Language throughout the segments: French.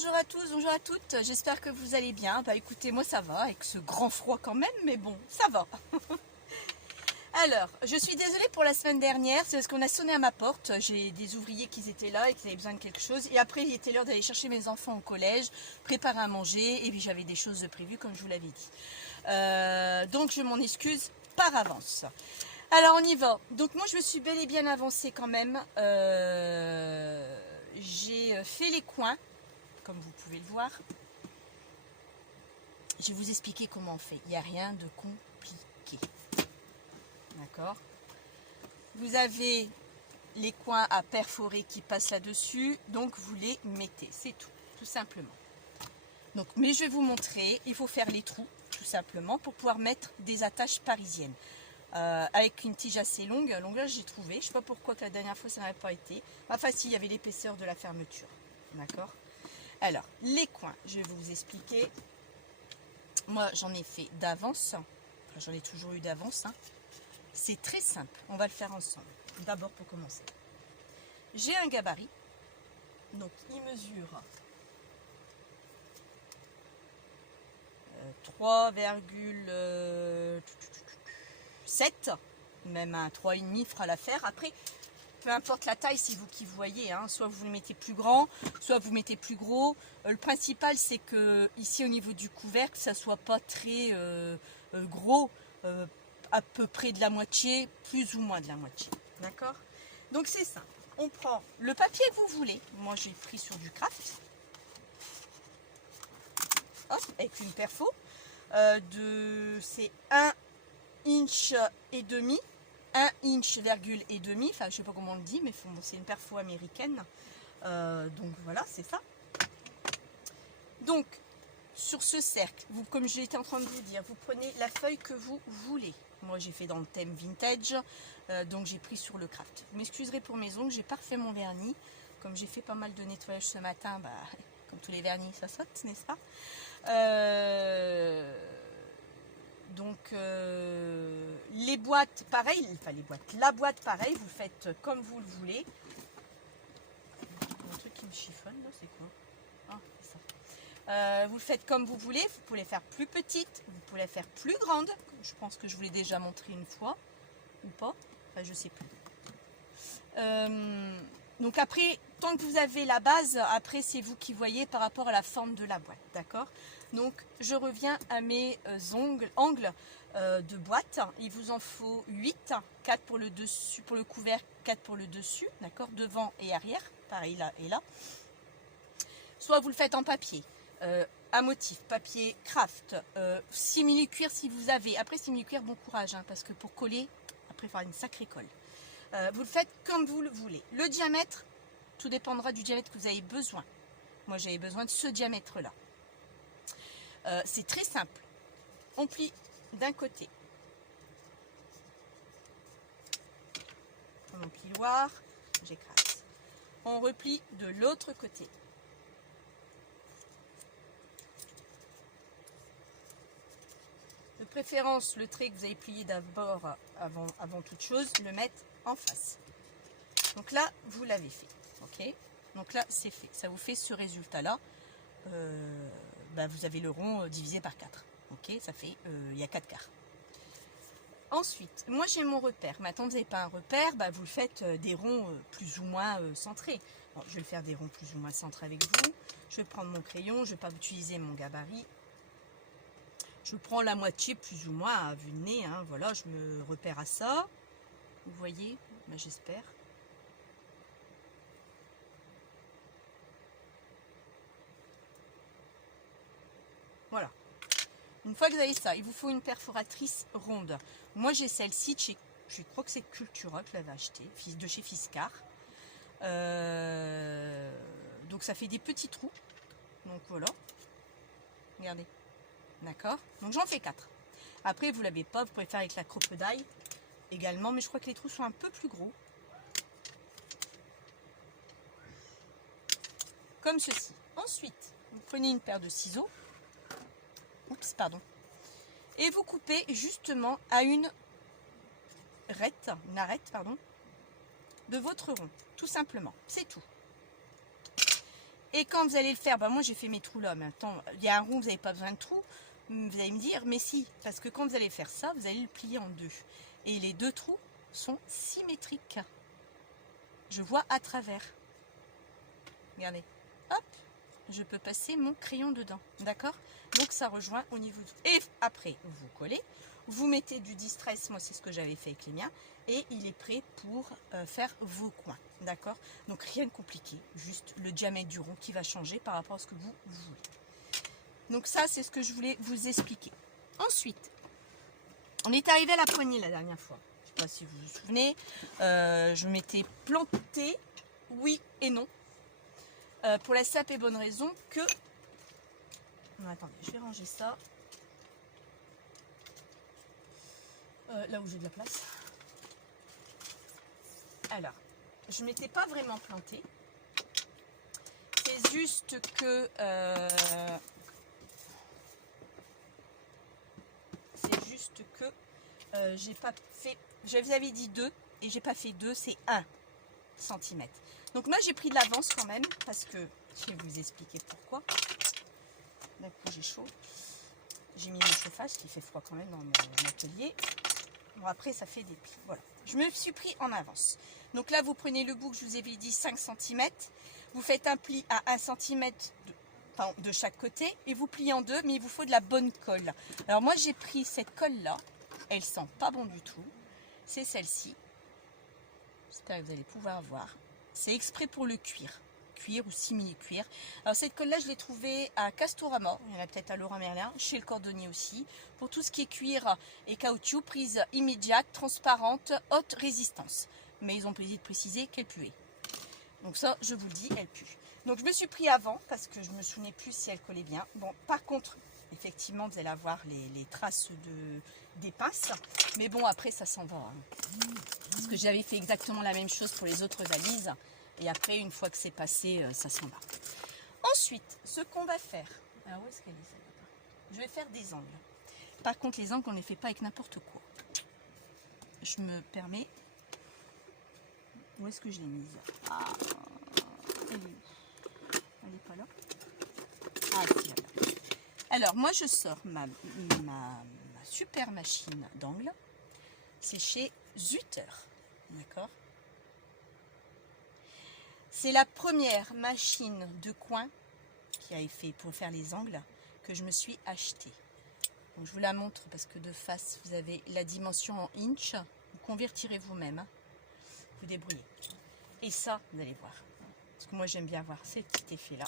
Bonjour à tous, bonjour à toutes, j'espère que vous allez bien. Bah écoutez, moi ça va, avec ce grand froid quand même, mais bon, ça va. Alors, je suis désolée pour la semaine dernière, c'est parce qu'on a sonné à ma porte. J'ai des ouvriers qui étaient là et qui avaient besoin de quelque chose. Et après, il était l'heure d'aller chercher mes enfants au collège, préparer à manger, et puis j'avais des choses de prévues comme je vous l'avais dit. Donc je m'en excuse par avance. Alors on y va. Donc moi je me suis bel et bien avancée quand même. J'ai fait les coins, comme vous pouvez le voir. Je vais vous expliquer comment on fait. Il n'y a rien de compliqué. D'accord? Vous avez les coins à perforer qui passent là-dessus. Donc vous les mettez. C'est tout simplement. Donc, mais je vais vous montrer. Il faut faire les trous, tout simplement, pour pouvoir mettre des attaches parisiennes. Avec une tige assez longue. Longueur, j'ai trouvé. Je ne sais pas pourquoi que la dernière fois, ça n'avait pas été. Enfin, si, il y avait l'épaisseur de la fermeture. D'accord? Alors, les coins, je vais vous expliquer. Moi, j'en ai fait d'avance. Enfin, j'en ai toujours eu d'avance. Hein. C'est très simple. On va le faire ensemble. D'abord, pour commencer. J'ai un gabarit. Donc, il mesure 3,7. Même un 3,5 fera l'affaire. Après, peu importe la taille, c'est vous qui voyez. Hein. Soit vous le mettez plus grand, soit vous mettez plus gros. Le principal, c'est que ici, au niveau du couvercle, ça soit pas très gros. À peu près de la moitié, plus ou moins de la moitié. D'accord? Donc c'est ça. On prend le papier que vous voulez. Moi, j'ai pris sur du craft. Hop, avec une perfo. C'est 1 inch et demi. 1 inch virgule et demi. Enfin, je sais pas comment on le dit, mais bon, c'est une perfo américaine. Donc voilà, c'est ça. Donc, sur ce cercle, comme j'étais en train de vous dire, vous prenez la feuille que vous voulez. Moi, j'ai fait dans le thème vintage, donc j'ai pris sur le craft. Vous m'excuserez pour mes ongles, j'ai pas refait mon vernis. Comme j'ai fait pas mal de nettoyage ce matin, bah, comme tous les vernis, ça saute, n'est-ce pas? Les boîtes, pareil, enfin les boîtes, la boîte, pareil, vous faites comme vous le voulez. Un truc qui me chiffonne, là, c'est quoi? Ah, c'est ça. Vous le faites comme vous voulez, vous pouvez les faire plus petites, vous pouvez les faire plus grandes. Je pense que je vous l'ai déjà montré une fois, ou pas, enfin je sais plus. Donc après, tant que vous avez la base, après c'est vous qui voyez par rapport à la forme de la boîte, d'accord? Donc je reviens à mes angles de boîte. Il vous en faut 8, 4 pour le dessus, pour le couvercle, 4 pour le dessus, d'accord? Devant et arrière, pareil là et là. Soit vous le faites en papier, à motif, papier craft, simili-cuir si vous avez. Après simili-cuir, bon courage, hein, parce que pour coller, après il faudra une sacrée colle. Vous le faites comme vous le voulez. Le diamètre, tout dépendra du diamètre que vous avez besoin. Moi j'avais besoin de ce diamètre-là. C'est très simple. On plie d'un côté. On plioir, j'écrase. On replie de l'autre côté. De préférence, le trait que vous avez plié d'abord avant toute chose, le mettre en face. Donc là, vous l'avez fait. Ok? Donc là, c'est fait. Ça vous fait ce résultat-là. Vous avez le rond divisé par 4. Ok? Ça fait, il y a 4 quarts. Ensuite, moi j'ai mon repère. Maintenant, vous n'avez pas un repère, vous le faites des ronds plus ou moins centrés. Bon, je vais le faire des ronds plus ou moins centrés avec vous. Je vais prendre mon crayon, je ne vais pas utiliser mon gabarit. Je prends la moitié plus ou moins à vue de nez. Hein. Voilà, je me repère à ça. Vous voyez? J'espère. Voilà. Une fois que vous avez ça, il vous faut une perforatrice ronde. Moi, j'ai celle-ci, je crois que c'est Cultura que je l'avais achetée, de chez Fiskars. Donc, ça fait des petits trous. Donc, voilà. Regardez. D'accord? Donc, j'en fais 4. Après, vous ne l'avez pas, vous pouvez faire avec la crocodile également, mais je crois que les trous sont un peu plus gros. Comme ceci. Ensuite, vous prenez une paire de ciseaux. Oups, pardon. Et vous coupez justement à une arête, de votre rond. Tout simplement. C'est tout. Et quand vous allez le faire, moi j'ai fait mes trous là, mais attends, il y a un rond, vous n'avez pas besoin de trous. Vous allez me dire, mais si, parce que quand vous allez faire ça, vous allez le plier en deux. Et les deux trous sont symétriques. Je vois à travers. Regardez, hop, je peux passer mon crayon dedans, d'accord? Donc ça rejoint au niveau de... Et après, vous collez, vous mettez du distress, moi c'est ce que j'avais fait avec les miens, et il est prêt pour faire vos coins, d'accord? Donc rien de compliqué, juste le diamètre du rond qui va changer par rapport à ce que vous voulez. Donc ça, c'est ce que je voulais vous expliquer. Ensuite, on est arrivé à la poignée la dernière fois. Je ne sais pas si vous vous souvenez, je m'étais plantée, oui et non. Pour la simple et bonne raison que... Non, attendez, je vais ranger ça. Là où j'ai de la place. Alors, je ne m'étais pas vraiment plantée. C'est juste que... j'ai pas fait... Je vous avais dit 2 et j'ai pas fait 2, c'est 1 cm. Donc moi j'ai pris de l'avance quand même parce que je vais vous expliquer pourquoi. D'un coup j'ai chaud. J'ai mis mon chauffage qui fait froid quand même dans mon atelier. Bon après ça fait des plis. Voilà. Je me suis pris en avance. Donc là vous prenez le bout que je vous avais dit 5 cm. Vous faites un pli à 1 cm de chaque côté et vous pliez en deux, mais il vous faut de la bonne colle. Alors moi j'ai pris cette colle là. Elle sent pas bon du tout. C'est celle-ci. J'espère que vous allez pouvoir voir. C'est exprès pour le cuir. Cuir ou simili-cuir. Alors cette colle-là, je l'ai trouvée à Castorama. Il y en a peut-être à Leroy Merlin. Chez le cordonnier aussi. Pour tout ce qui est cuir et caoutchouc. Prise immédiate, transparente, haute résistance. Mais ils ont plaisir de préciser qu'elle puait. Donc ça, je vous le dis, elle pue. Donc je me suis pris avant parce que je me souvenais plus si elle collait bien. Bon, par contre, effectivement, vous allez avoir les traces des pinces. Mais bon, après, ça s'en va. Hein. Parce que j'avais fait exactement la même chose pour les autres valises. Et après, une fois que c'est passé, ça s'en va. Ensuite, ce qu'on va faire... Alors, où est-ce qu'elle est celle-là? Je vais faire des angles. Par contre, les angles, on ne les fait pas avec n'importe quoi. Je me permets... Où est-ce que je l'ai mise? Ah, elle est où? Elle n'est pas là? Ah, si, là. Alors, moi, je sors ma super machine d'angle. C'est chez Zutter. D'accord? C'est la première machine de coin qui a été faite pour faire les angles que je me suis achetée. Donc, je vous la montre parce que de face, vous avez la dimension en inch. Vous convertirez vous-même. Hein. Vous débrouillez. Et ça, vous allez voir. Parce que moi, j'aime bien voir ces petits effets-là.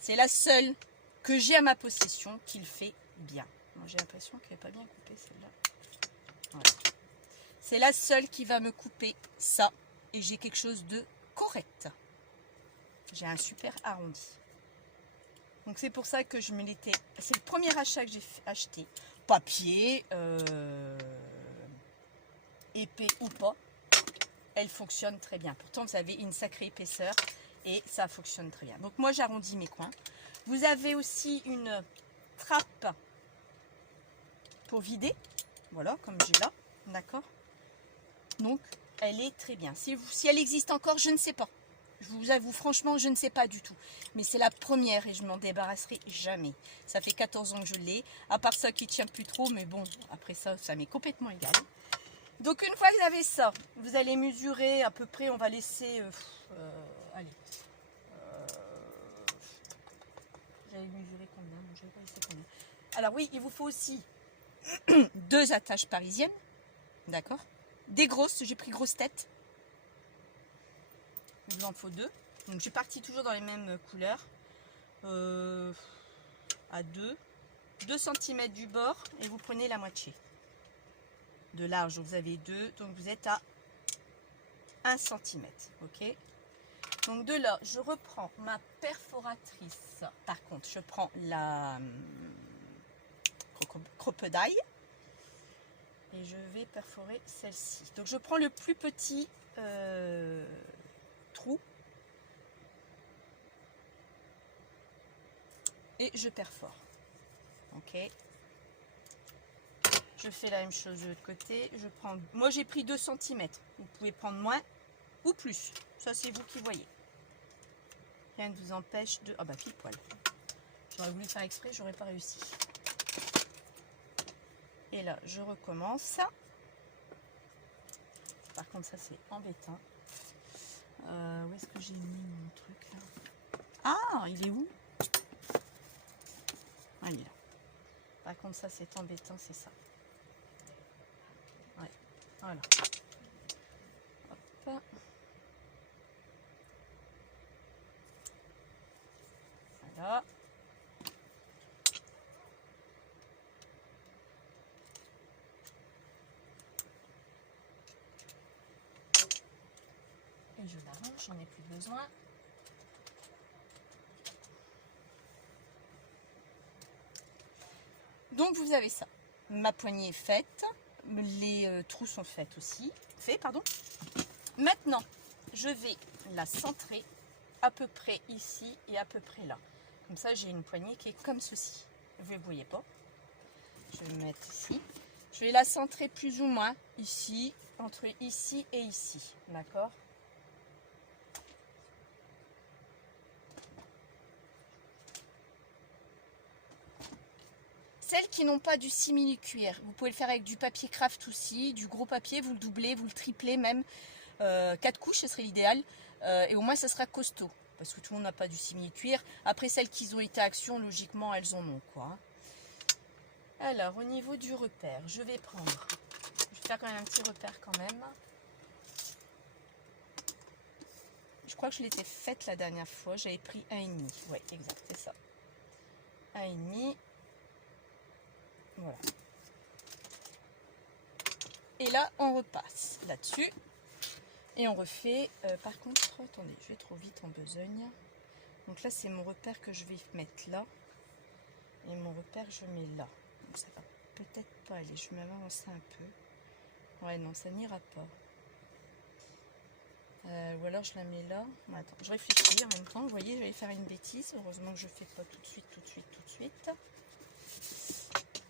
C'est la seule que j'ai à ma possession qui le fait bien. J'ai l'impression qu'elle n'est pas bien coupée celle-là. Voilà. C'est la seule qui va me couper ça. Et j'ai quelque chose de correct. J'ai un super arrondi. Donc c'est pour ça que je me l'étais... C'est le premier achat que j'ai acheté. Papier, épais ou pas. Elle fonctionne très bien. Pourtant vous avez une sacrée épaisseur. Et ça fonctionne très bien. Donc moi j'arrondis mes coins. Vous avez aussi une trappe pour vider. Voilà, comme j'ai là. D'accord? Donc elle est très bien. Si elle existe encore, je ne sais pas. Je vous avoue franchement, je ne sais pas du tout. Mais c'est la première et je m'en débarrasserai jamais. Ça fait 14 ans que je l'ai. À part ça qui tient plus trop. Mais bon, après ça, ça m'est complètement égal. Donc une fois que vous avez ça, vous allez mesurer à peu près, on va laisser... allez. J'avais mesuré combien? Bon, j'avais pas laissé combien. Alors oui, il vous faut aussi 2 attaches parisiennes. D'accord? Des grosses, j'ai pris grosse tête. Il vous en faut 2. Donc j'ai parti toujours dans les mêmes couleurs. À 2 cm du bord et vous prenez la moitié. De large, vous avez 2, donc vous êtes à 1 cm. Ok? Donc de là, je reprends ma perforatrice. Par contre, je prends la crocodile et je vais perforer celle-ci. Donc je prends le plus petit trou et je perfore. Ok. Je fais la même chose de l'autre côté. Je prends. Moi j'ai pris 2 cm. Vous pouvez prendre moins ou plus. Ça, c'est vous qui voyez. Rien ne vous empêche de... Ah bah, pile poil. J'aurais voulu faire exprès, j'aurais pas réussi. Et là, je recommence. Par contre, ça, c'est embêtant. Où est-ce que j'ai mis mon truc là? Ah, il est où? Ah, il est là. Par contre, ça, c'est embêtant, c'est ça. Ouais, voilà. Hop. Voilà. Et je l'arrange, j'en ai plus besoin. Donc vous avez ça. Ma poignée est faite. Les trous sont faits aussi. Pardon. Maintenant, je vais la centrer à peu près ici et à peu près là. Comme ça, j'ai une poignée qui est comme ceci. Vous ne voyez pas. Je vais me mettre ici. Je vais la centrer plus ou moins ici, entre ici et ici. D'accord? Celles qui n'ont pas du simili-cuir, vous pouvez le faire avec du papier craft aussi, du gros papier, vous le doublez, vous le triplez même. 4 couches, ce serait l'idéal. Et au moins, ça sera costaud. Parce que tout le monde n'a pas du simili-cuir. Après, celles qui ont été action, logiquement, elles en ont, quoi. Alors, au niveau du repère, je vais prendre... Je vais faire quand même un petit repère quand même. Je crois que je l'étais faite la dernière fois. J'avais pris 1,5. Oui, exact, c'est ça. 1,5. Voilà. Et là, on repasse là-dessus. Et on refait. Par contre, attendez, je vais trop vite en besogne. Donc là, c'est mon repère que je vais mettre là. Et mon repère, je mets là. Donc ça va peut-être pas aller. Je vais même avancer un peu. Ouais, non, ça n'ira pas. Ou alors je la mets là. Bon, attends, je réfléchis en même temps. Vous voyez, je vais faire une bêtise. Heureusement que je ne fais pas tout de suite.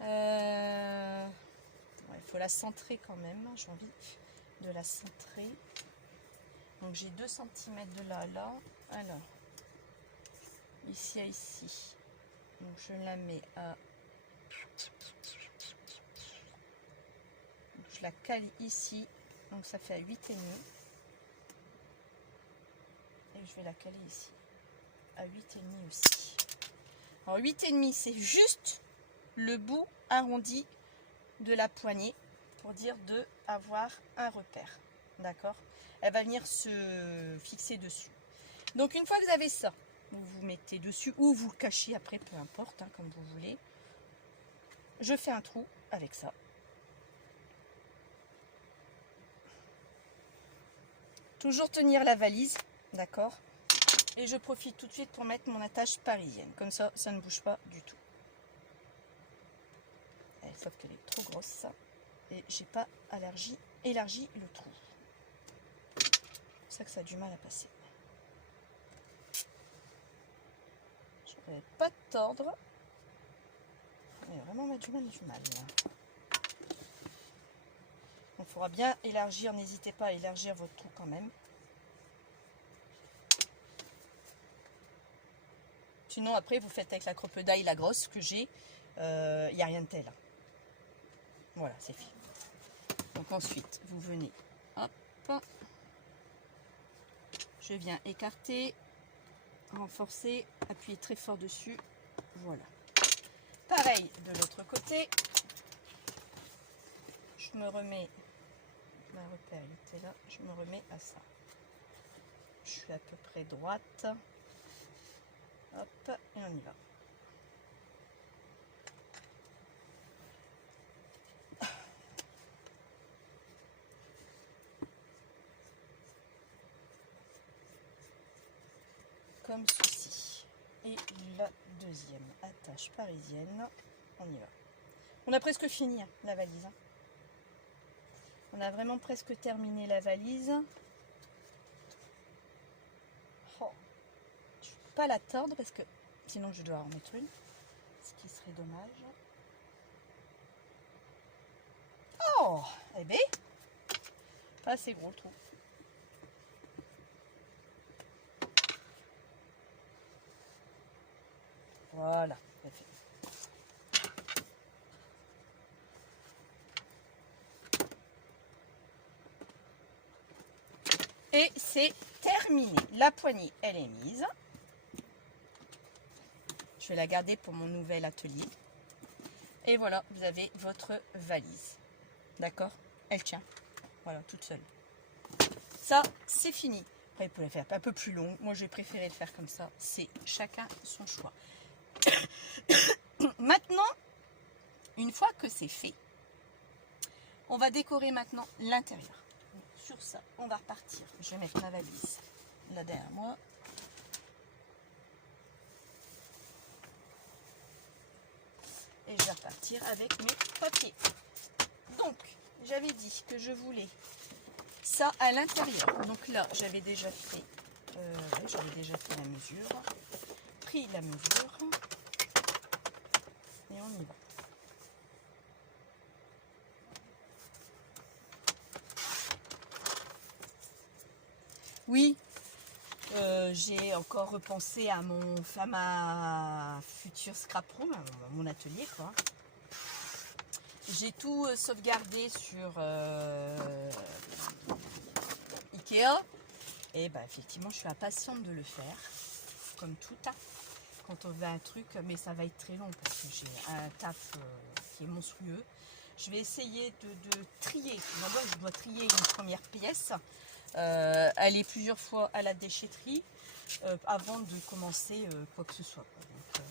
Ouais, il faut la centrer quand même. J'ai envie de la centrer. Donc j'ai 2 cm de là à là. Alors, ici à ici. Donc je la mets à... Donc, je la cale ici. Donc ça fait à 8,5. Et je vais la caler ici. À 8,5 aussi. Alors 8,5, c'est juste le bout arrondi de la poignée pour dire de avoir un repère. D'accord? Elle va venir se fixer dessus. Donc une fois que vous avez ça, vous vous mettez dessus ou vous le cachez après, peu importe, hein, comme vous voulez. Je fais un trou avec ça. Toujours tenir la valise, d'accord? Et je profite tout de suite pour mettre mon attache parisienne. Comme ça, ça ne bouge pas du tout. Sauf qu'elle est trop grosse, ça. Et j'ai pas élargi le trou. C'est pour ça que ça a du mal à passer. Je ne vais pas tordre. Mais vraiment, on a du mal. Là. Il faudra bien élargir. N'hésitez pas à élargir votre trou quand même. Sinon, après, vous faites avec la crocodile, la grosse que j'ai. Il n'y a rien de tel. Voilà, c'est fait. Donc ensuite, vous venez, hop, je viens écarter, renforcer, appuyer très fort dessus, voilà. Pareil de l'autre côté, je me remets, ma repère il était là, je me remets à ça. Je suis à peu près droite, hop, et on y va. Comme ceci. Et la deuxième attache parisienne, on y va. On a presque fini hein, la valise. Hein. On a vraiment presque terminé la valise. Oh. Je ne peux pas la tordre parce que sinon je dois en mettre une. Ce qui serait dommage. Oh, eh bien, pas assez gros le trou. Voilà, parfait. Et c'est terminé. La poignée, elle est mise. Je vais la garder pour mon nouvel atelier. Et voilà, vous avez votre valise. D'accord? Elle tient. Voilà, toute seule. Ça, c'est fini. Après, vous pouvez la faire un peu plus long. Moi, j'ai préféré le faire comme ça. C'est chacun son choix. Maintenant, une fois que c'est fait, on va décorer maintenant l'intérieur. Sur ça, on va repartir. Je vais mettre ma valise là derrière moi. Et je vais repartir avec mes papiers. Donc, j'avais dit que je voulais ça à l'intérieur. Donc là, j'avais déjà fait la mesure. Pris la mesure. Et on y va. Oui, j'ai encore repensé à ma future scrap room, à mon atelier, quoi. J'ai tout sauvegardé sur Ikea. Et bah effectivement, je suis impatiente de le faire, comme tout tas. Quand on veut un truc, mais ça va être très long parce que j'ai un taf qui est monstrueux. Je vais essayer de trier. D'abord, je dois trier une première pièce. Aller plusieurs fois à la déchetterie avant de commencer quoi que ce soit. Donc,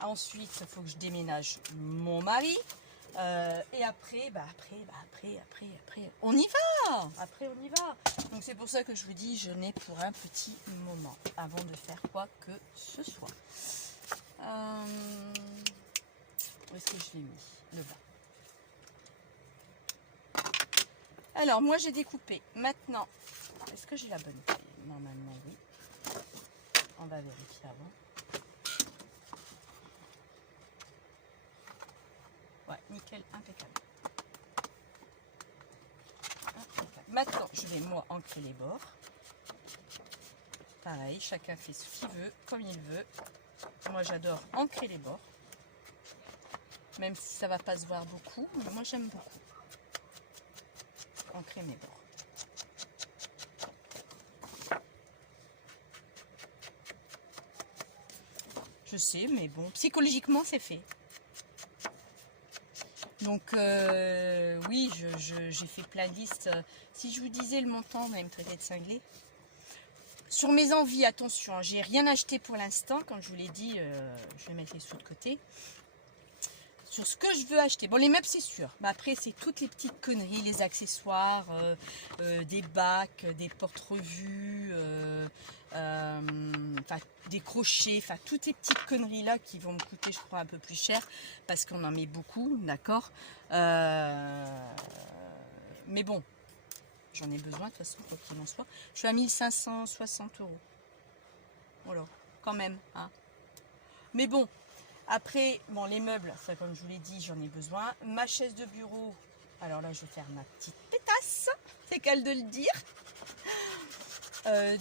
ensuite, il faut que je déménage mon mari. Et après, on y va. Après, on y va. Donc, c'est pour ça que je vous dis, je n'ai pour un petit moment avant de faire quoi que ce soit. Où est-ce que je l'ai mis? Le bas. Alors, moi, j'ai découpé. Maintenant, est-ce que j'ai la bonne taille? Normalement, oui. On va vérifier avant. Ouais, nickel, impeccable. Maintenant, je vais, moi, ancrer les bords. Pareil, chacun fait ce qu'il veut, comme il veut. Moi, j'adore ancrer les bords. Même si ça ne va pas se voir beaucoup, mais moi, j'aime beaucoup ancrer mes bords. Je sais, mais bon, psychologiquement, c'est fait. Donc, oui, j'ai fait plein de listes. Si je vous disais le montant, vous allez me traiter de cinglé. Sur mes envies, attention, j'ai rien acheté pour l'instant. Comme je vous l'ai dit, je vais mettre les sous de côté. Sur ce que je veux acheter. Bon, les meubles, c'est sûr. Mais après, c'est toutes les petites conneries, les accessoires, des bacs, des porte-revues, des crochets, enfin, toutes ces petites conneries-là qui vont me coûter, je crois, un peu plus cher parce qu'on en met beaucoup, d'accord. Mais bon, j'en ai besoin, de toute façon, quoi qu'il en soit. Je suis à 1560 €. Voilà, quand même, hein. Mais bon. Après, bon, les meubles, ça comme je vous l'ai dit, j'en ai besoin. Ma chaise de bureau, alors là, je vais faire ma petite pétasse, c'est qu'à de le dire.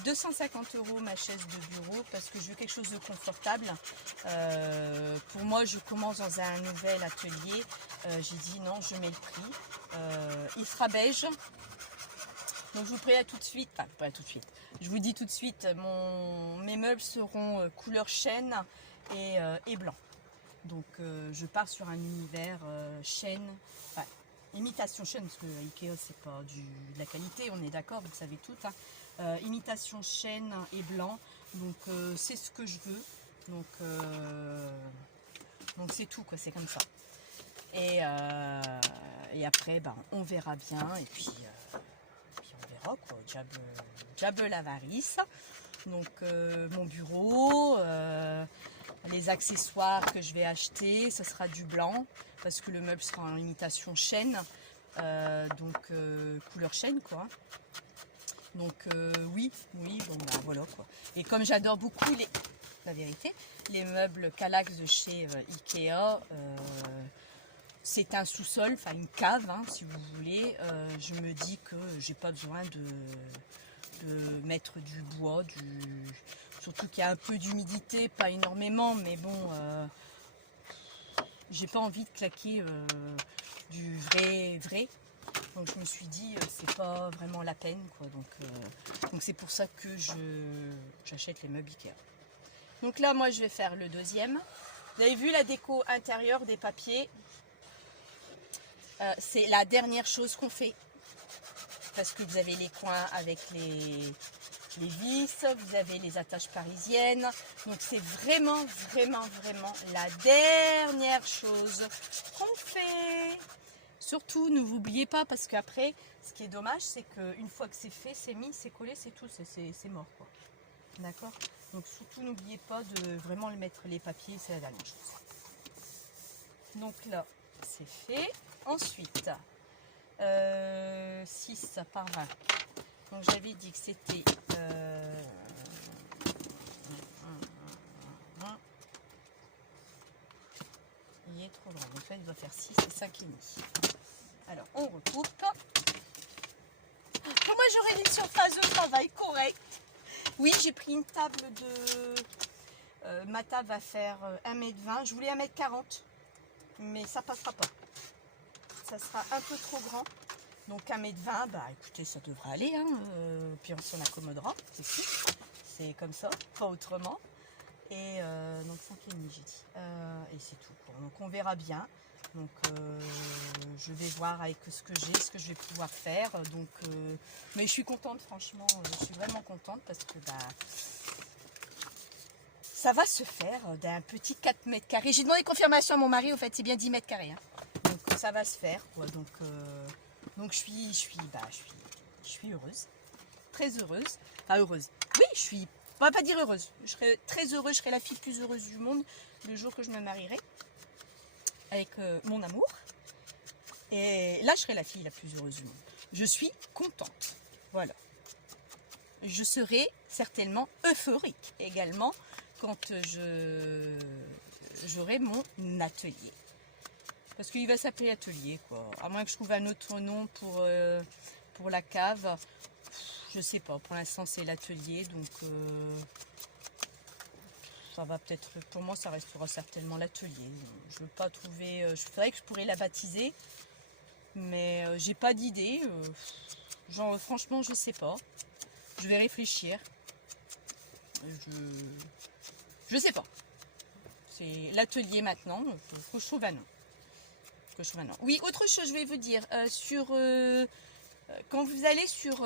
250 € ma chaise de bureau parce que je veux quelque chose de confortable. Pour moi, je commence dans un nouvel atelier. J'ai dit non, je mets le prix. Il sera beige. Donc je vous préviens tout de suite, enfin pas tout de suite, je vous dis tout de suite, mes meubles seront couleur chêne et blanc. Donc je pars sur un univers chêne, enfin imitation chêne, parce que Ikea c'est pas de la qualité, on est d'accord, vous le savez tout, hein. Imitation chêne et blanc, donc c'est ce que je veux, donc c'est tout quoi, c'est comme ça. Et après ben, on verra bien, et puis on verra quoi, diable l'avarice. Donc mon bureau, les accessoires que je vais acheter, ce sera du blanc parce que le meuble sera en imitation chêne, donc couleur chêne quoi. Donc oui, bon bah voilà quoi. Et comme j'adore beaucoup la vérité, les meubles Kallax de chez Ikea, c'est un sous-sol, enfin une cave hein, si vous voulez. Je me dis que j'ai pas besoin de mettre du bois, surtout qu'il y a un peu d'humidité, pas énormément, mais bon, j'ai pas envie de claquer du vrai. Donc je me suis dit, c'est pas vraiment la peine, quoi. Donc c'est pour ça que j'achète les meubles Ikea. Donc là, moi, je vais faire le deuxième. Vous avez vu la déco intérieure des papiers, c'est la dernière chose qu'on fait. Parce que vous avez les coins avec les vis, vous avez les attaches parisiennes. Donc c'est vraiment la dernière chose qu'on fait. Surtout, ne vous oubliez pas, parce qu'après, ce qui est dommage, c'est qu'une fois que c'est fait, c'est mis, c'est collé, c'est tout, c'est mort, quoi. D'accord? Donc surtout, n'oubliez pas de vraiment le mettre les papiers, c'est la dernière chose. Donc là, c'est fait. Ensuite, 6 par 20. Donc j'avais dit que c'était... il est trop grand. Donc là, il doit faire 6 et 5 et demi. Alors, on recoupe. Moi, j'aurais une surface de travail correcte. Oui, j'ai pris une table de... ma table va faire 1,20 m. Je voulais 1,40 m. Mais ça passera pas. Ça sera un peu trop grand. Donc 1,20 m, bah écoutez, ça devrait aller. Hein. Puis on s'en accommodera. C'est sûr. C'est comme ça, pas autrement. Et donc 5,5 j'ai dit. Et c'est tout. Quoi. Donc on verra bien. Donc je vais voir avec ce que j'ai, ce que je vais pouvoir faire. Donc, mais je suis contente, franchement. Je suis vraiment contente parce que bah, ça va se faire d'un petit 4 mètres carrés. J'ai demandé confirmation à mon mari, au fait, c'est bien 10 mètres carrés. Hein. Donc ça va se faire. Quoi. Donc je suis heureuse. Très heureuse. Enfin heureuse. Oui, je suis... On va pas dire heureuse. Je serai très heureuse. Je serai la fille plus heureuse du monde le jour que je me marierai. Avec mon amour. Et là, je serai la fille la plus heureuse du monde. Je suis contente. Voilà. Je serai certainement euphorique également quand j'aurai mon atelier. Parce qu'il va s'appeler atelier, quoi. À moins que je trouve un autre nom pour la cave. Je sais pas. Pour l'instant, c'est l'atelier. Donc, ça va peut-être... Pour moi, ça restera certainement l'atelier. Je veux pas trouver... je ferais que je pourrais la baptiser. Mais j'ai pas d'idée. Genre, franchement, je sais pas. Je vais réfléchir. Je sais pas. C'est l'atelier maintenant. Faut que je trouve un nom. Oui, autre chose, je vais vous dire. Quand vous allez sur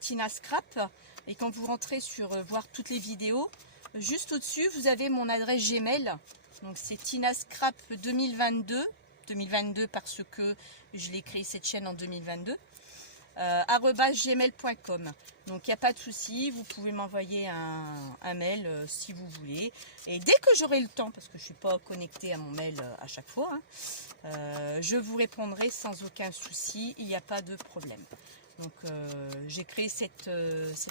Tina Scrap et quand vous rentrez sur voir toutes les vidéos, juste au-dessus, vous avez mon adresse Gmail. Donc, c'est Tina Scrap 2022. 2022 parce que je l'ai créé cette chaîne en 2022. @gmail.com. Donc il n'y a pas de souci, vous pouvez m'envoyer un mail si vous voulez. Et dès que j'aurai le temps, parce que je ne suis pas connectée à mon mail à chaque fois, hein, je vous répondrai sans aucun souci, il n'y a pas de problème. Donc j'ai créé cette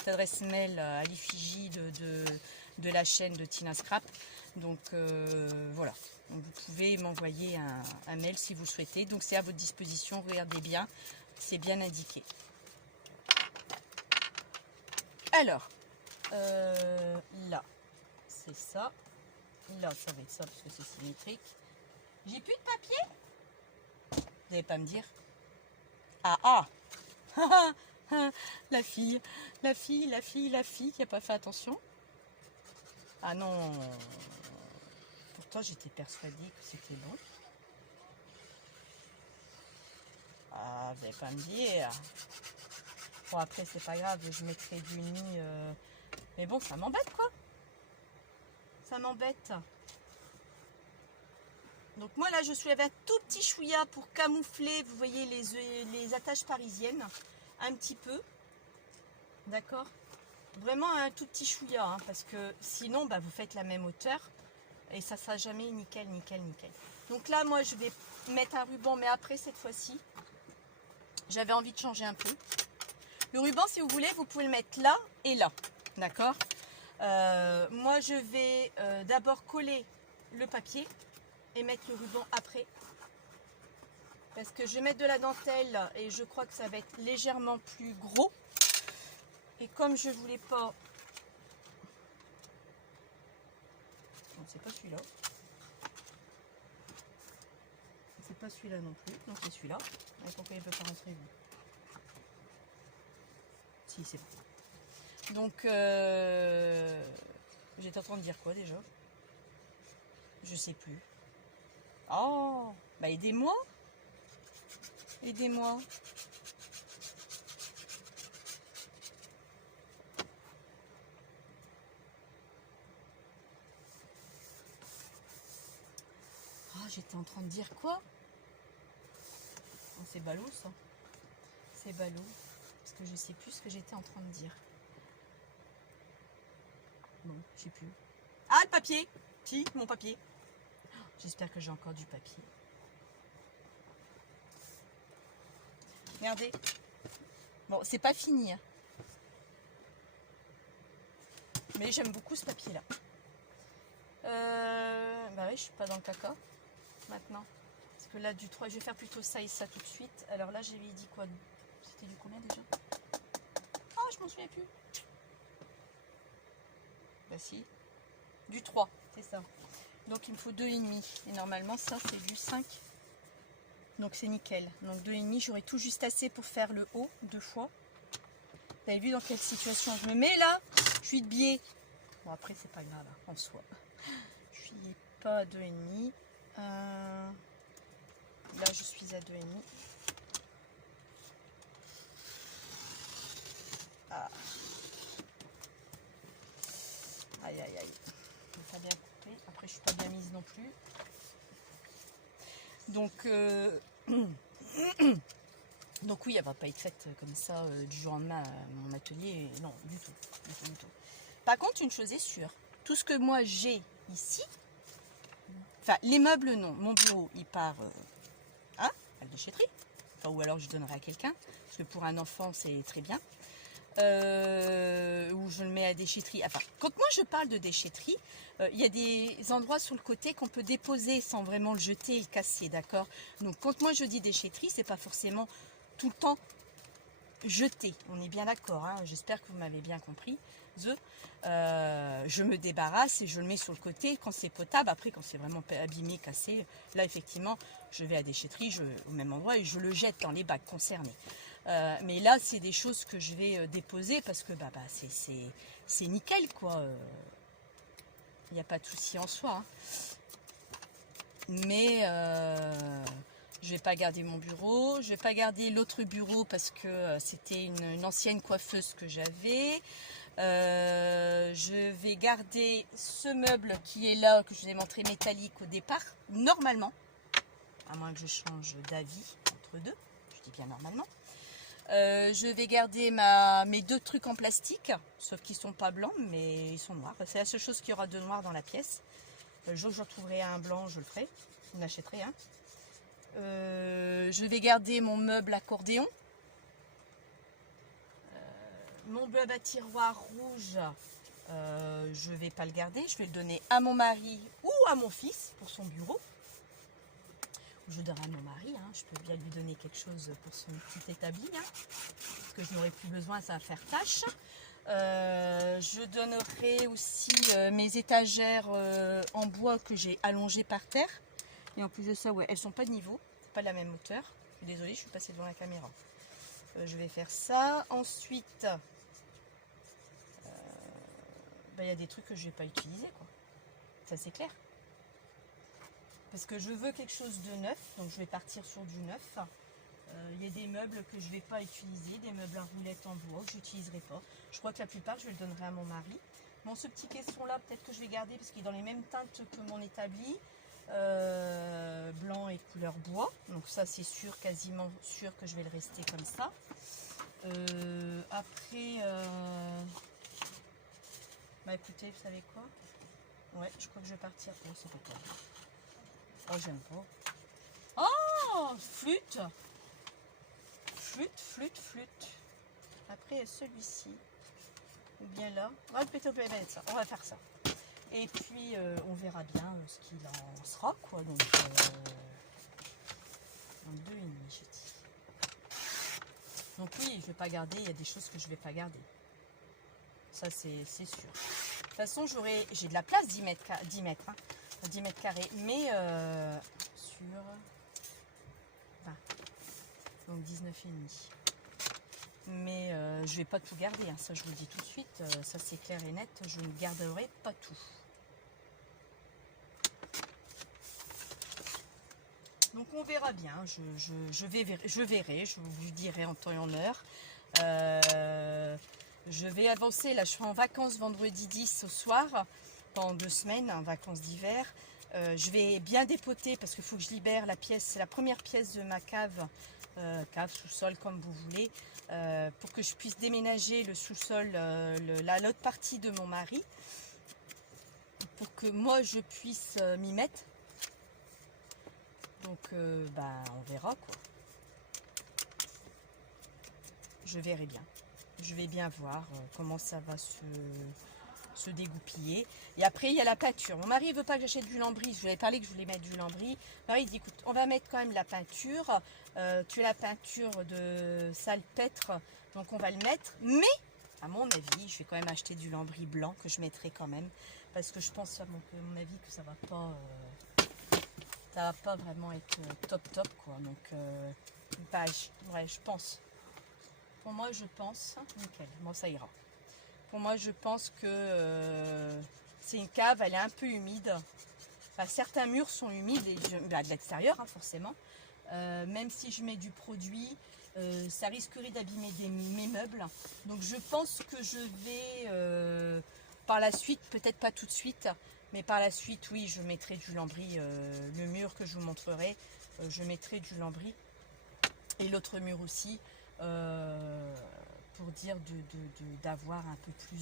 adresse mail à l'effigie de la chaîne de Tina Scrap. Donc voilà, donc, vous pouvez m'envoyer un mail si vous souhaitez. Donc c'est à votre disposition, regardez bien. C'est bien indiqué. Alors, là, c'est ça. Là, ça va être ça parce que c'est symétrique. J'ai plus de papier? Vous n'allez pas me dire? Ah. La fille qui n'a pas fait attention. Ah non. Pourtant, j'étais persuadée que c'était bon. Ah, vous n'allez pas me dire. Bon, après, c'est pas grave, je mettrai du nid. Mais bon, ça m'embête, quoi. Ça m'embête. Donc, moi, là, je soulève un tout petit chouïa pour camoufler, vous voyez, les attaches parisiennes. Un petit peu. D'accord? Vraiment un tout petit chouïa, hein, parce que sinon, bah, vous faites la même hauteur. Et ça sera jamais nickel. Donc là, moi, je vais mettre un ruban, mais après, cette fois-ci, j'avais envie de changer un peu. Le ruban, si vous voulez, vous pouvez le mettre là et là. D'accord? Moi, je vais d'abord coller le papier et mettre le ruban après. Parce que je vais mettre de la dentelle et je crois que ça va être légèrement plus gros. Et comme je ne voulais pas c'est pas celui-là. C'est pas celui-là non plus. Donc c'est celui-là. Et pourquoi il ne peut pas rentrer vous? Si, c'est bon. Donc, j'étais en train de dire quoi déjà? Je sais plus. Oh, bah aidez-moi. Aidez-moi. Ah, j'étais en train de dire quoi? Oh, c'est ballot ça. C'est ballot. Parce que je sais plus ce que j'étais en train de dire. Non, je sais plus. Ah, le papier! Si, mon papier. J'espère que j'ai encore du papier. Regardez. Bon, c'est pas fini. Hein. Mais j'aime beaucoup ce papier-là. Bah oui, je suis pas dans le caca. Maintenant. Parce que là, du 3, je vais faire plutôt ça et ça tout de suite. Alors là, j'avais dit quoi? C'était du combien déjà? Oh, je m'en souviens plus. Bah si. Du 3, c'est ça. Donc il me faut 2,5. Et normalement, ça, c'est du 5. Donc c'est nickel. Donc 2,5, j'aurai tout juste assez pour faire le haut 2 fois. Vous avez vu dans quelle situation je me mets là? Je suis de biais. Bon, après, c'est pas grave en soi. Je suis pas à 2,5. Là, je suis à 2,5. Ah. Aïe, aïe, aïe. Pas bien coupé. Après, je suis pas bien mise non plus. Donc, donc oui, elle va pas être faite comme ça du jour au lendemain à mon atelier. Non, du tout, du tout, du tout. Par contre, une chose est sûre. Tout ce que moi j'ai ici, enfin, les meubles, non. Mon bureau, il part à la déchetterie. Enfin, ou alors je donnerai à quelqu'un. Parce que pour un enfant, c'est très bien. Où je le mets à déchetterie. Enfin, quand moi je parle de déchetterie, il y a des endroits sur le côté qu'on peut déposer sans vraiment le jeter et le casser, d'accord? Donc quand moi je dis déchetterie, c'est pas forcément tout le temps jeter. On est bien d'accord, hein? J'espère que vous m'avez bien compris. Je me débarrasse et je le mets sur le côté quand c'est potable. Après, quand c'est vraiment abîmé, cassé, là effectivement, je vais à déchetterie au même endroit et je le jette dans les bacs concernés. Mais là, c'est des choses que je vais déposer parce que c'est nickel, quoi. Il n'y a pas de souci en soi. Hein. Mais je vais pas garder mon bureau. Je vais pas garder l'autre bureau parce que c'était une ancienne coiffeuse que j'avais. Je vais garder ce meuble qui est là, que je vous ai montré métallique au départ, normalement. À moins que je change d'avis entre deux. Je dis bien normalement. Je vais garder mes 2 trucs en plastique, sauf qu'ils sont pas blancs, mais ils sont noirs. C'est la seule chose qu'il y aura de noir dans la pièce. Le jour où je retrouverai un blanc, je le ferai. Vous l'achèterez, hein. Je vais garder mon meuble accordéon. Mon meuble à tiroir rouge, je vais pas le garder. Je vais le donner à mon mari ou à mon fils pour son bureau. Je donnerai à mon mari, hein. Je peux bien lui donner quelque chose pour son petit établi, hein, parce que je n'aurai plus besoin, ça va faire tâche. Je donnerai aussi mes étagères en bois que j'ai allongées par terre. Et en plus de ça, ouais, elles sont pas de niveau, pas de la même hauteur. Je suis désolée, je suis passée devant la caméra. Je vais faire ça. Ensuite, il y a des trucs que je vais pas utiliser, quoi. Ça c'est clair. Parce que je veux quelque chose de neuf, donc je vais partir sur du neuf. Il y a des meubles que je ne vais pas utiliser, des meubles à roulettes en bois que je n'utiliserai pas. Je crois que la plupart, je le donnerai à mon mari. Bon, ce petit caisson-là, peut-être que je vais garder parce qu'il est dans les mêmes teintes que mon établi. Blanc et couleur bois. Donc ça, c'est sûr, quasiment sûr que je vais le rester comme ça. Après, bah écoutez, vous savez quoi? Ouais, je crois que je vais partir. Oh, c'est pas toi. Oh, j'aime pas. Oh, flûte. Flûte. Après, celui-ci. Ou bien là. On va plutôt mettre ça. On va faire ça. Et puis, on verra bien ce qu'il en sera, quoi. Donc 2,5, j'ai dit. Donc oui, je vais pas garder. Il y a des choses que je vais pas garder. Ça, c'est sûr. toute façon, j'ai de la place 10 mètres, 10 mètres, hein, 10 mètres carrés, mais sur 20, donc 19,5. Mais je vais pas tout garder, hein, ça je vous le dis tout de suite, ça c'est clair et net, je ne garderai pas tout. Donc on verra bien, je verrai, je vous dirai en temps et en heure. Je vais avancer, là je suis en vacances vendredi 10 au soir, pendant 2 semaines, en vacances d'hiver. Je vais bien dépoter parce qu'il faut que je libère la pièce, c'est la première pièce de ma cave, cave, sous-sol comme vous voulez, pour que je puisse déménager le sous-sol, l'autre partie de mon mari, pour que moi je puisse m'y mettre. Donc on verra quoi. Je verrai bien. Je vais bien voir comment ça va se dégoupiller. Et après il y a la peinture. Mon mari ne veut pas que j'achète du lambris. Je lui avais parlé que je voulais mettre du lambris. Mon mari dit écoute, on va mettre quand même la peinture. Tu as la peinture de salpêtre, donc on va le mettre. Mais à mon avis, je vais quand même acheter du lambris blanc que je mettrai quand même. Parce que je pense à mon avis que ça va pas vraiment être top quoi. Donc ouais, je pense. Pour moi je pense, nickel, bon ça ira. Pour moi je pense que c'est une cave, elle est un peu humide. Enfin, certains murs sont humides et de l'extérieur hein, forcément. Même si je mets du produit, ça risquerait d'abîmer mes meubles. Donc je pense que je vais par la suite, peut-être pas tout de suite, mais par la suite, oui, je mettrai du lambris. Le mur que je vous montrerai, je mettrai du lambris. Et l'autre mur aussi, pour dire d'avoir un peu plus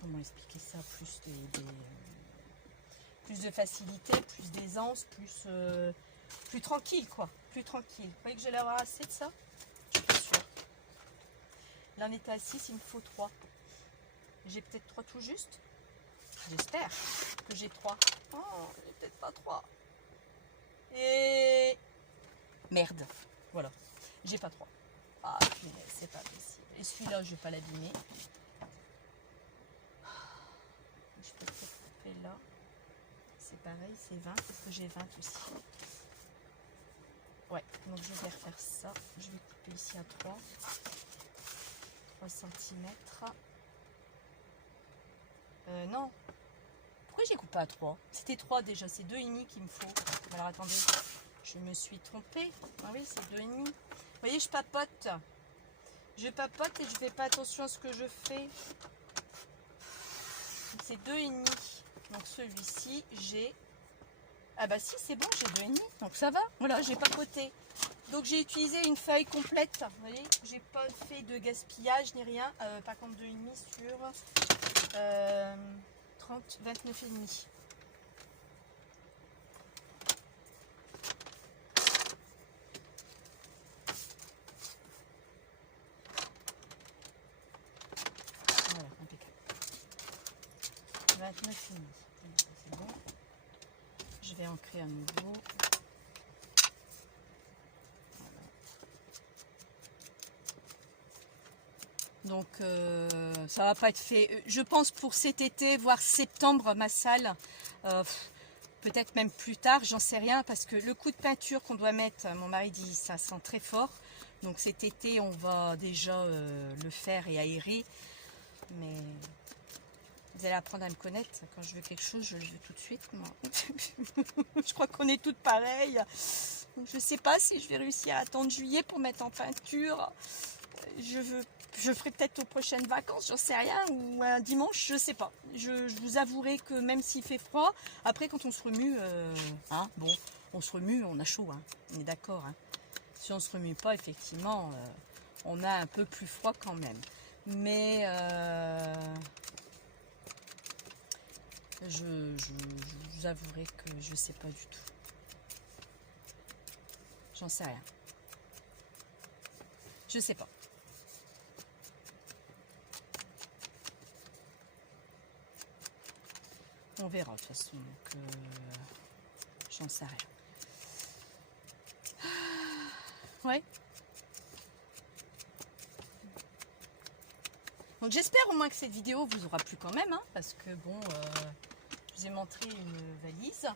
comment expliquer ça, plus de facilité, plus d'aisance, plus tranquille quoi, plus tranquille. Vous voyez que je vais avoir assez de ça? Je suis pas sûre. Là on était à 6, il me faut 3. J'ai peut-être 3 tout juste. J'espère que j'ai 3. Oh, j'ai peut-être pas 3. Et merde. Voilà. J'ai pas 3. Ah, c'est pas possible. Et celui-là, je vais pas l'abîmer. Je peux peut-être couper là. C'est pareil, c'est 20. Parce que j'ai 20 aussi. Ouais, donc je vais refaire ça. Je vais couper ici à 3 cm. Non. Pourquoi j'ai coupé à 3? C'était 3 déjà, c'est 2,5 qu'il me faut. Alors attendez, je me suis trompée. Ah oui, c'est 2,5. Vous voyez, je papote. Je papote et je fais pas attention à ce que je fais. C'est 2,5. Donc celui-ci, j'ai... Ah bah si, c'est bon, j'ai 2,5. Donc ça va. Voilà, j'ai papoté. Donc j'ai utilisé une feuille complète. Vous voyez, j'ai pas fait de gaspillage ni rien. Par contre, 2,5 sur 29,5. Voilà, impeccable. 29,5. C'est bon. Je vais en créer un nouveau. Donc ça va pas être fait. Je pense pour cet été, voire septembre, ma salle. Peut-être même plus tard, j'en sais rien. Parce que le coup de peinture qu'on doit mettre, mon mari dit ça sent très fort. Donc cet été, on va déjà le faire et aérer. Mais vous allez apprendre à me connaître. Quand je veux quelque chose, je le veux tout de suite. Moi. Je crois qu'on est toutes pareilles. Donc, je sais pas si je vais réussir à attendre juillet pour mettre en peinture. Je ferai peut-être aux prochaines vacances, j'en sais rien, ou un dimanche, je sais pas. Je vous avouerai que même s'il fait froid, après quand on se remue, bon, on se remue, on a chaud, hein, on est d'accord. Hein. Si on se remue pas, effectivement, on a un peu plus froid quand même. Mais je vous avouerai que je sais pas du tout. J'en sais rien. Je sais pas. On verra de toute façon, donc j'en sais rien. Ouais. Donc j'espère au moins que cette vidéo vous aura plu quand même, hein, parce que bon, je vous ai montré une valise.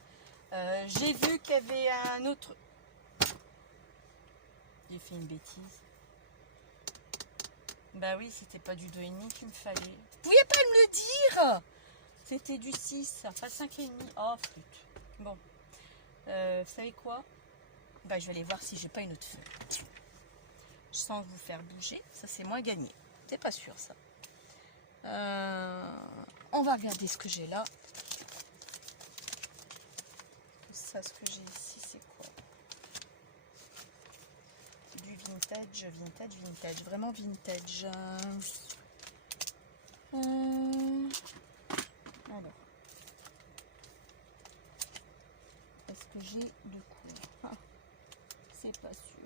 J'ai vu qu'il y avait un autre... J'ai fait une bêtise. Bah oui, c'était pas du 2,5 qu'il me fallait. Vous pouviez pas me le dire? C'était du 6, pas 5,5. Oh, flûte. Bon. Vous savez quoi? Bah, je vais aller voir si j'ai pas une autre feuille. Sans vous faire bouger, ça c'est moins gagné. C'est pas sûr ça. On va regarder ce que j'ai là. Ça, ce que j'ai ici, c'est quoi? Du vintage, vintage, vintage. Vraiment vintage. Alors. Est-ce que j'ai de quoi? Ah, c'est pas sûr.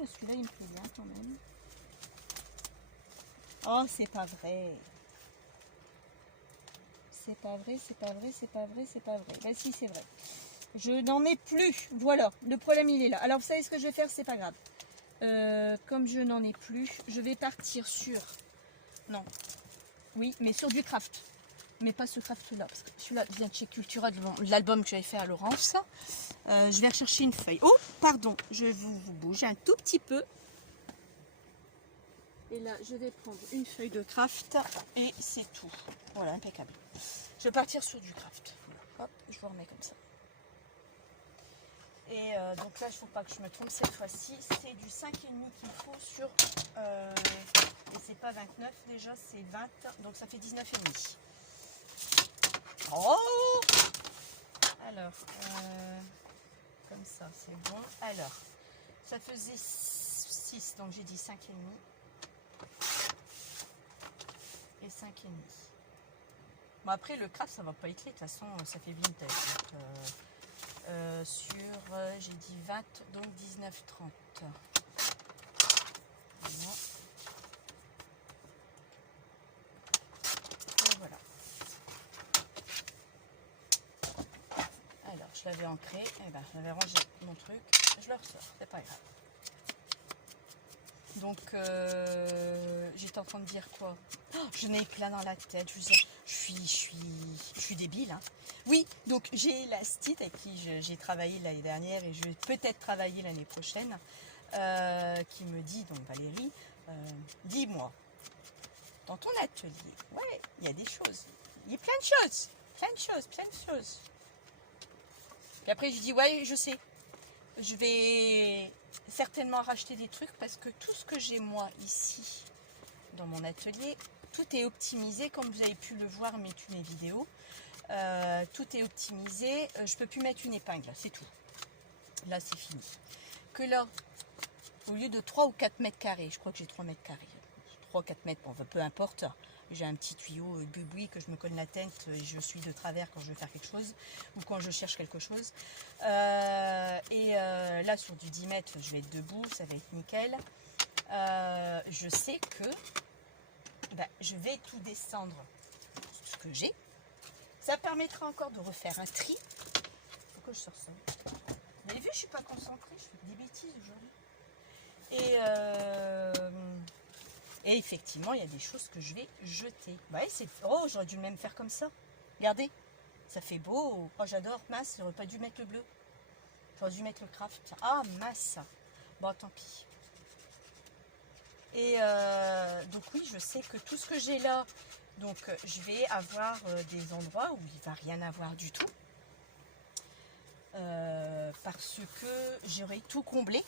Oh, celui-là, il me plaît bien quand même. Oh, c'est pas vrai. C'est pas vrai, c'est pas vrai, c'est pas vrai, c'est pas vrai. Bah si, c'est vrai. Je n'en ai plus. Voilà, le problème, il est là. Alors, vous savez ce que je vais faire? C'est pas grave. Comme je n'en ai plus, je vais partir sur... Non. Oui, mais sur du craft. Mais pas ce craft-là, parce que celui-là vient de chez Cultura, de l'album que j'avais fait à Laurence. Je vais rechercher une feuille. Oh, pardon, je vous bouge un tout petit peu. Et là, je vais prendre une feuille de craft et c'est tout. Voilà, impeccable. Je vais partir sur du craft. Hop, je vous remets comme ça. Et donc là, il ne faut pas que je me trompe cette fois-ci. C'est du 5,5 qu'il faut sur... et c'est pas 29 déjà, c'est 20. Donc ça fait 19,5. Oh! Alors, comme ça, c'est bon. Alors, ça faisait 6, donc j'ai dit 5,5. Et 5,5. Bon, après, le craft, ça va pas écler. De toute façon, ça fait vintage. Donc, j'ai dit 20, donc 19,30. Voilà. Et voilà. Alors, je l'avais ancré. Et ben, j'avais rangé mon truc. Je le ressors. C'est pas grave. Donc, j'étais en train de dire quoi? Oh, je n'ai plein dans la tête. Je suis débile. Hein. Oui, donc j'ai la Stite avec qui j'ai travaillé l'année dernière et je vais peut-être travailler l'année prochaine, qui me dit, donc Valérie, dis-moi, dans ton atelier, ouais, il y a des choses. Il y a plein de choses. Plein de choses, plein de choses. Puis après, je dis, ouais, je sais. Je vais certainement racheter des trucs parce que tout ce que j'ai moi ici dans mon atelier, tout est optimisé comme vous avez pu le voir mes vidéos. Tout est optimisé. Je peux plus mettre une épingle, c'est tout. Là, c'est fini. Que là, au lieu de 3 ou 4 mètres carrés, je crois que j'ai 3 mètres carrés. 3 ou 4 mètres, bon, peu importe. J'ai un petit tuyau buboui que je me colle la tête et je suis de travers quand je veux faire quelque chose ou quand je cherche quelque chose. Là, sur du 10 mètres, je vais être debout, ça va être nickel. Je sais que je vais tout descendre ce que j'ai. Ça permettra encore de refaire un tri. Pourquoi je sors ça? Vous avez vu, je suis pas concentrée, je fais des bêtises aujourd'hui. Et effectivement, il y a des choses que je vais jeter. Bah, oh, j'aurais dû même faire comme ça. Regardez, ça fait beau. Oh, j'adore. Mince, j'aurais pas dû mettre le bleu. J'aurais dû mettre le craft. Ah, mince. Bon, tant pis. Et donc oui, je sais que tout ce que j'ai là, donc je vais avoir des endroits où il va rien avoir du tout. Parce que j'aurai tout comblé.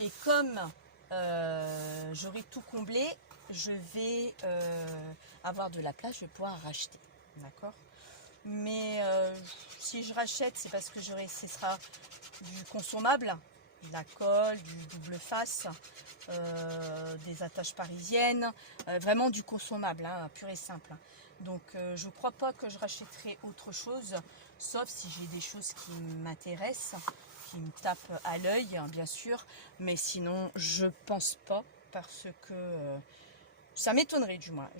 Et comme j'aurai tout comblé, je vais avoir de la place, je vais pouvoir racheter. D'accord? Mais si je rachète, c'est parce que ce sera du consommable, de la colle, du double face, des attaches parisiennes, vraiment du consommable, hein, pur et simple. Donc je ne crois pas que je rachèterai autre chose, sauf si j'ai des choses qui m'intéressent, qui me tapent à l'œil, hein, bien sûr, mais sinon je pense pas, parce que ça m'étonnerait du moins.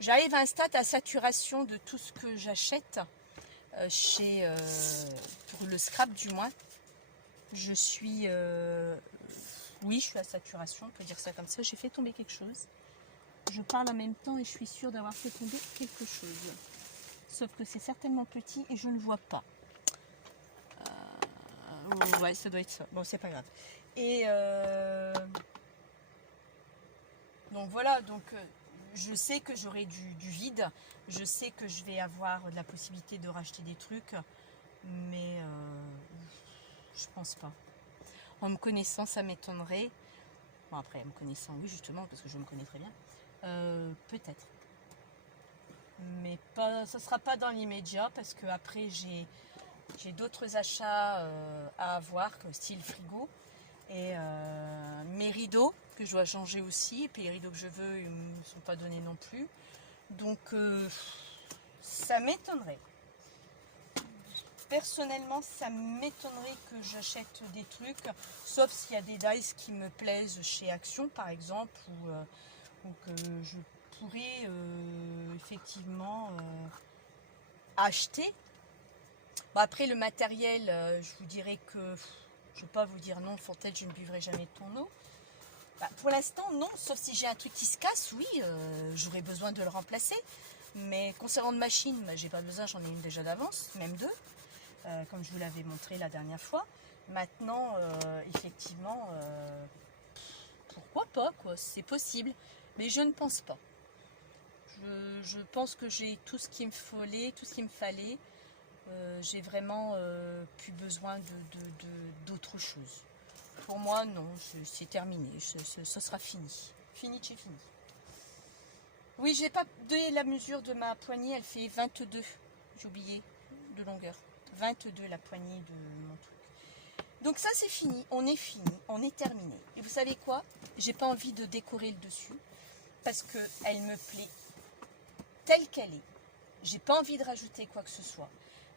J'arrive à un stade à saturation de tout ce que j'achète pour le scrap du moins. Je suis... oui, je suis à saturation, on peut dire ça comme ça. J'ai fait tomber quelque chose. Je parle en même temps et je suis sûre d'avoir fait tomber quelque chose. Sauf que c'est certainement petit et je ne vois pas. Ouais, ça doit être ça. Bon, c'est pas grave. Et donc voilà, donc je sais que j'aurai du vide. Je sais que je vais avoir de la possibilité de racheter des trucs. Mais je pense pas. En me connaissant, ça m'étonnerait. Bon, après, en me connaissant, oui, justement, parce que je me connais très bien. Peut-être. Mais pas, ça sera pas dans l'immédiat, parce que après j'ai d'autres achats à avoir, style frigo. Et mes rideaux, que je dois changer aussi. Et puis les rideaux que je veux, ils ne me sont pas donnés non plus. Donc, ça m'étonnerait. Personnellement, ça m'étonnerait que j'achète des trucs, sauf s'il y a des dice qui me plaisent chez Action, par exemple, ou que je pourrais effectivement acheter. Bon, après, le matériel, je vous dirais que, je ne vais pas vous dire non, Fontaine, je ne buvrai jamais de ton eau. Bah, pour l'instant, non, sauf si j'ai un truc qui se casse, oui, j'aurais besoin de le remplacer. Mais concernant de machines, bah, j'ai pas besoin, j'en ai une déjà d'avance, même deux. Comme je vous l'avais montré la dernière fois. Maintenant, effectivement, pourquoi pas, quoi, c'est possible. Mais je ne pense pas. Je pense que j'ai tout ce qu'il me fallait, tout ce qu'il me fallait. J'ai vraiment plus besoin d'autre chose. Pour moi, non, c'est terminé, ce sera fini. Fini, c'est fini. Oui, j'ai pas donné la mesure de ma poignée, elle fait 22, j'ai oublié, de longueur. 22 la poignée de mon truc. Donc ça c'est fini, on est terminé. Et vous savez quoi? J'ai pas envie de décorer le dessus parce que elle me plaît telle qu'elle est. J'ai pas envie de rajouter quoi que ce soit.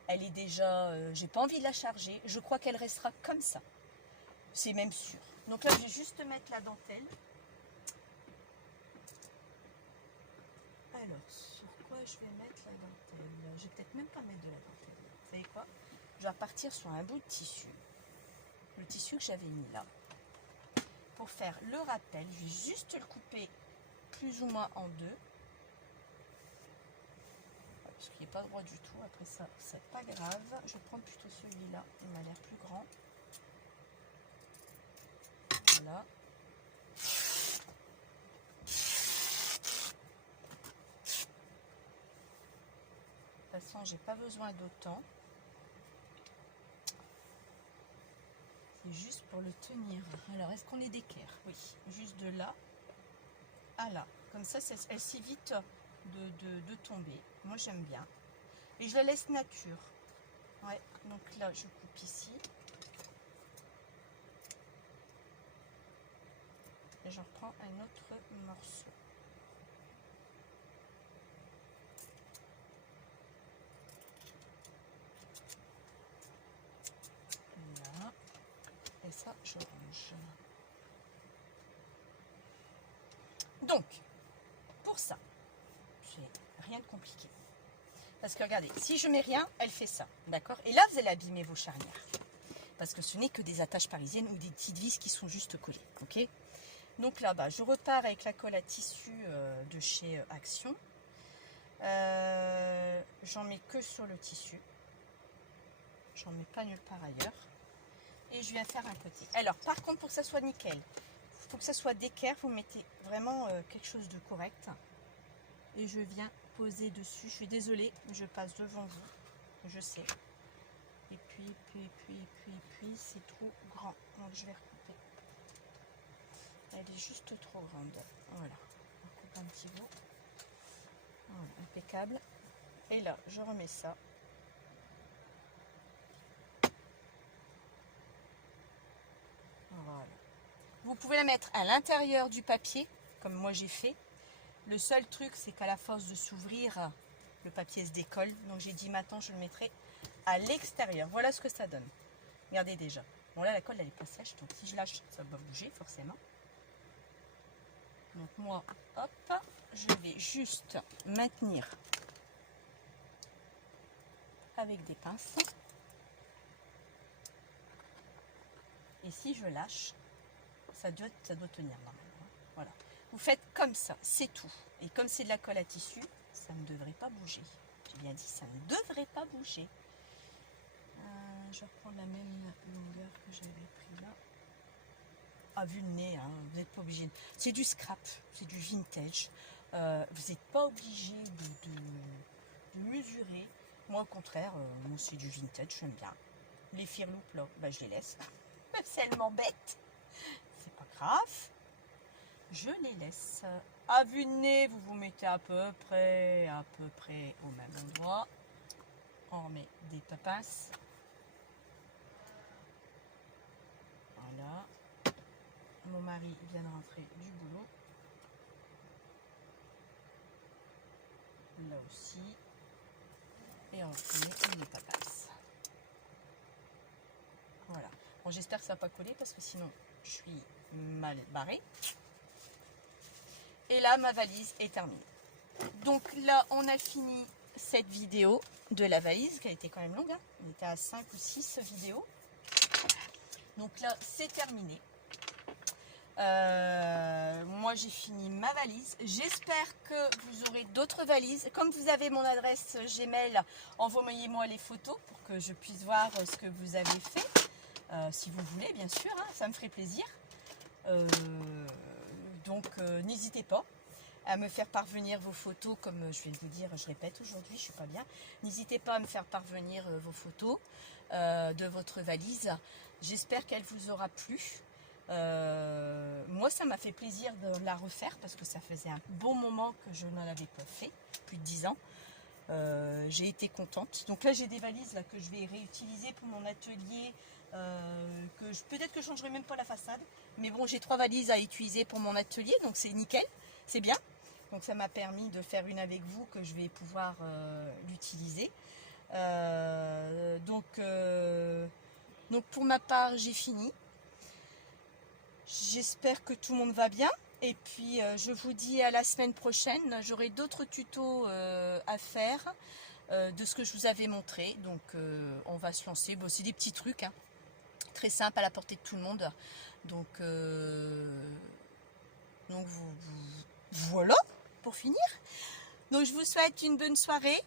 Elle est déjà, j'ai pas envie de la charger. Je crois qu'elle restera comme ça. C'est même sûr. Donc là je vais juste mettre la dentelle. Alors, sur quoi je vais mettre la dentelle? Je vais peut-être même pas mettre de la dentelle. Vous savez quoi? Je vais partir sur un bout de tissu. Le tissu que j'avais mis là. Pour faire le rappel, je vais juste le couper plus ou moins en deux. Parce qu'il n'est pas droit du tout. Après ça, c'est pas grave. Je vais prendre plutôt celui-là. Il m'a l'air plus grand. Voilà. De toute façon, j'ai pas besoin d'autant. C'est juste pour le tenir. Alors, est-ce qu'on est d'équerre? Oui. Juste de là à là. Comme ça, elle s'évite de tomber. Moi, j'aime bien. Et je la laisse nature. Ouais. Donc là, je coupe ici. Et j'en reprends un autre morceau. Là. Et ça, je range. Donc, pour ça, c'est rien de compliqué. Parce que regardez, si je mets rien, elle fait ça. D'accord? Et là, vous allez abîmer vos charnières. Parce que ce n'est que des attaches parisiennes ou des petites vis qui sont juste collées. Ok? Donc là-bas, je repars avec la colle à tissu de chez Action. J'en mets que sur le tissu. J'en mets pas nulle part ailleurs. Et je viens faire un côté. Alors, par contre, pour que ça soit nickel, il faut que ça soit d'équerre. Vous mettez vraiment quelque chose de correct. Et je viens poser dessus. Je suis désolée, je passe devant vous. Je sais. Et puis, c'est trop grand. Donc, je vais recouper. Elle est juste trop grande. Voilà. On coupe un petit bout. Voilà, impeccable. Et là, je remets ça. Voilà. Vous pouvez la mettre à l'intérieur du papier, comme moi j'ai fait. Le seul truc, c'est qu'à la force de s'ouvrir, le papier se décolle. Donc j'ai dit maintenant, je le mettrai à l'extérieur. Voilà ce que ça donne. Regardez déjà. Bon là, la colle, elle est pas sèche. Donc si je lâche, ça va bouger forcément. Donc moi, hop, je vais juste maintenir avec des pinces. Et si je lâche, ça doit tenir normalement. Voilà. Vous faites comme ça, c'est tout. Et comme c'est de la colle à tissu, ça ne devrait pas bouger. J'ai bien dit, ça ne devrait pas bouger. Je vais reprendre la même longueur que j'avais pris là. Ah, vu le nez, hein, vous n'êtes pas obligé. C'est du scrap, c'est du vintage. Vous n'êtes pas obligé de mesurer. Moi, au contraire, moi, c'est du vintage, j'aime bien. Les firloupes, là, bah, je les laisse. Même si elles m'embêtent, c'est pas grave. Je les laisse. À vue de nez, vous vous mettez à peu près au même endroit. On remet des papasses. Voilà. Mon mari vient de rentrer du boulot. Là aussi. Et on remet les papasses. Voilà. Bon, j'espère que ça va pas coller parce que sinon je suis mal barrée. Et là, ma valise est terminée. Donc là, on a fini cette vidéo de la valise, qui a été quand même longue. Hein. On était à 5 ou 6 vidéos. Donc là, c'est terminé. Moi, j'ai fini ma valise. J'espère que vous aurez d'autres valises. Comme vous avez mon adresse Gmail, envoyez-moi les photos pour que je puisse voir ce que vous avez fait. Si vous voulez, bien sûr, hein, ça me ferait plaisir. Donc, n'hésitez pas à me faire parvenir vos photos, comme je vais vous dire, je répète aujourd'hui, je suis pas bien. N'hésitez pas à me faire parvenir vos photos de votre valise. J'espère qu'elle vous aura plu. Moi, ça m'a fait plaisir de la refaire parce que ça faisait un bon moment que je n'en avais pas fait, plus de 10 ans. J'ai été contente. Donc là, j'ai des valises là, que je vais réutiliser pour mon atelier. Peut-être que je ne changerai même pas la façade. Mais bon, j'ai 3 valises à utiliser pour mon atelier, donc c'est nickel, c'est bien. Donc ça m'a permis de faire une avec vous que je vais pouvoir l'utiliser. Donc pour ma part, j'ai fini. J'espère que tout le monde va bien. Et puis je vous dis à la semaine prochaine. J'aurai d'autres tutos à faire de ce que je vous avais montré. Donc on va se lancer. Bon, c'est des petits trucs, hein, très simples à la portée de tout le monde. Donc voilà pour finir. Donc je vous souhaite une bonne soirée.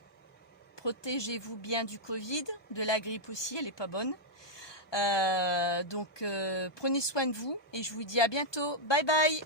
Protégez-vous bien du Covid, de la grippe aussi, elle n'est pas bonne. Prenez soin de vous et je vous dis à bientôt. Bye bye.